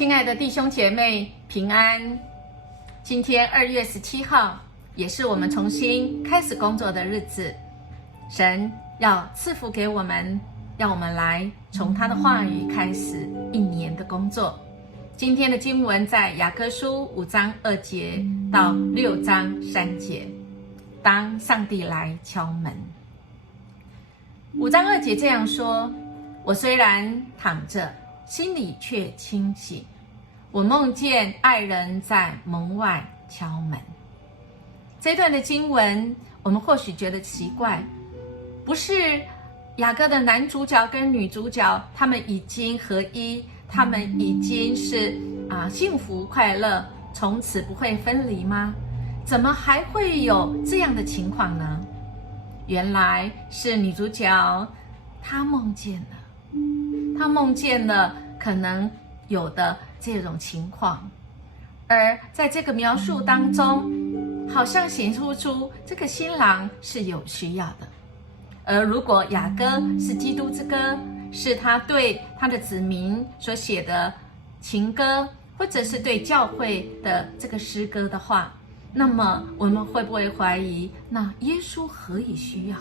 亲爱的弟兄姐妹，平安！今天2月17号，也是我们重新开始工作的日子。神要赐福给我们，让我们来从他的话语开始一年的工作。今天的经文在雅歌书5章2节到6章3节。当上帝来敲门。5章2节这样说：我虽然躺着，心里却清醒，我梦见爱人在门外敲门。这段的经文我们或许觉得奇怪，不是雅歌的男主角跟女主角他们已经合一，他们已经是幸福快乐，从此不会分离吗？怎么还会有这样的情况呢？原来是女主角她梦见了可能有的这种情况，而在这个描述当中，好像显示出这个新郎是有需要的。而如果雅歌是基督之歌，是他对他的子民所写的情歌，或者是对教会的这个诗歌的话，那么我们会不会怀疑，那耶稣何以需要？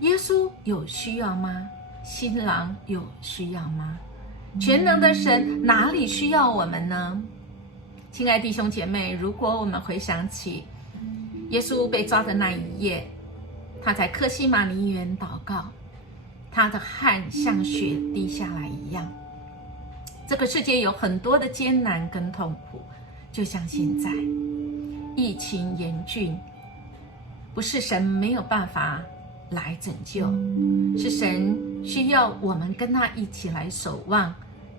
耶稣有需要吗？新郎有需要吗？全能的神哪里需要我们呢？亲爱的弟兄姐妹，如果我们回想起耶稣被抓的那一夜，他在客西马尼园祷告，他的汗像雪滴下来一样。这个世界有很多的艰难跟痛苦，就像现在疫情严峻，不是神没有办法来拯救，是神需要我们跟他一起来守望，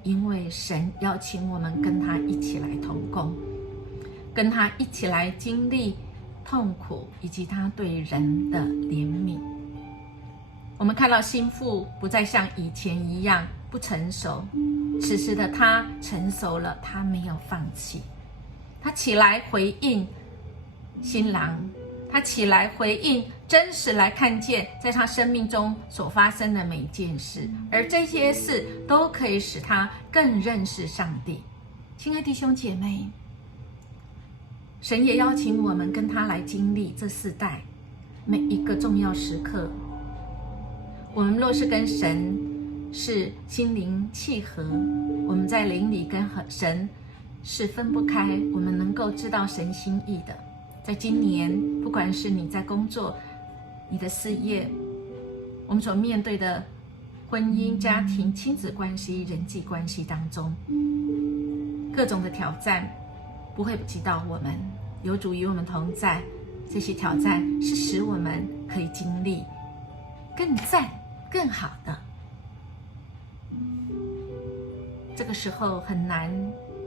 因为神邀请我们跟他一起来同工，跟他一起来经历痛苦以及他对人的怜悯。我们看到心腹不再像以前一样不成熟，此时的他成熟了，他没有放弃，他起来回应新郎，他起来回应，真实来看见在他生命中所发生的每一件事，而这些事都可以使他更认识上帝。亲爱的弟兄姐妹，神也邀请我们跟他来经历这世代每一个重要时刻。我们若是跟神是心灵契合，我们在灵里跟神是分不开，我们能够知道神心意的。在今年，不管是你在工作、你的事业，我们所面对的婚姻、家庭、亲子关系、人际关系当中，各种的挑战不会击倒我们，有主与我们同在。这些挑战是使我们可以经历更赞、更好的。这个时候很难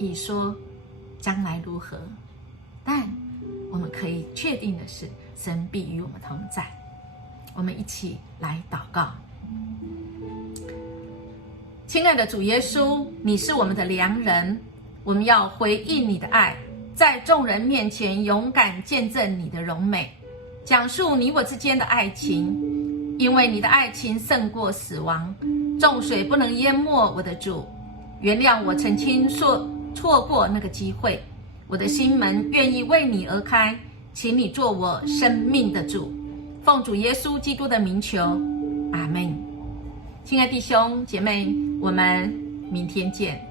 以说将来如何，但我们可以确定的是，神必与我们同在。我们一起来祷告。亲爱的主耶稣，你是我们的良人，我们要回应你的爱，在众人面前勇敢见证你的荣美，讲述你我之间的爱情，因为你的爱情胜过死亡，众水不能淹没我的主。原谅我曾经错过那个机会，我的心门愿意为你而开，请你做我生命的主。奉主耶稣基督的名求，阿们。亲爱弟兄姐妹，我们明天见。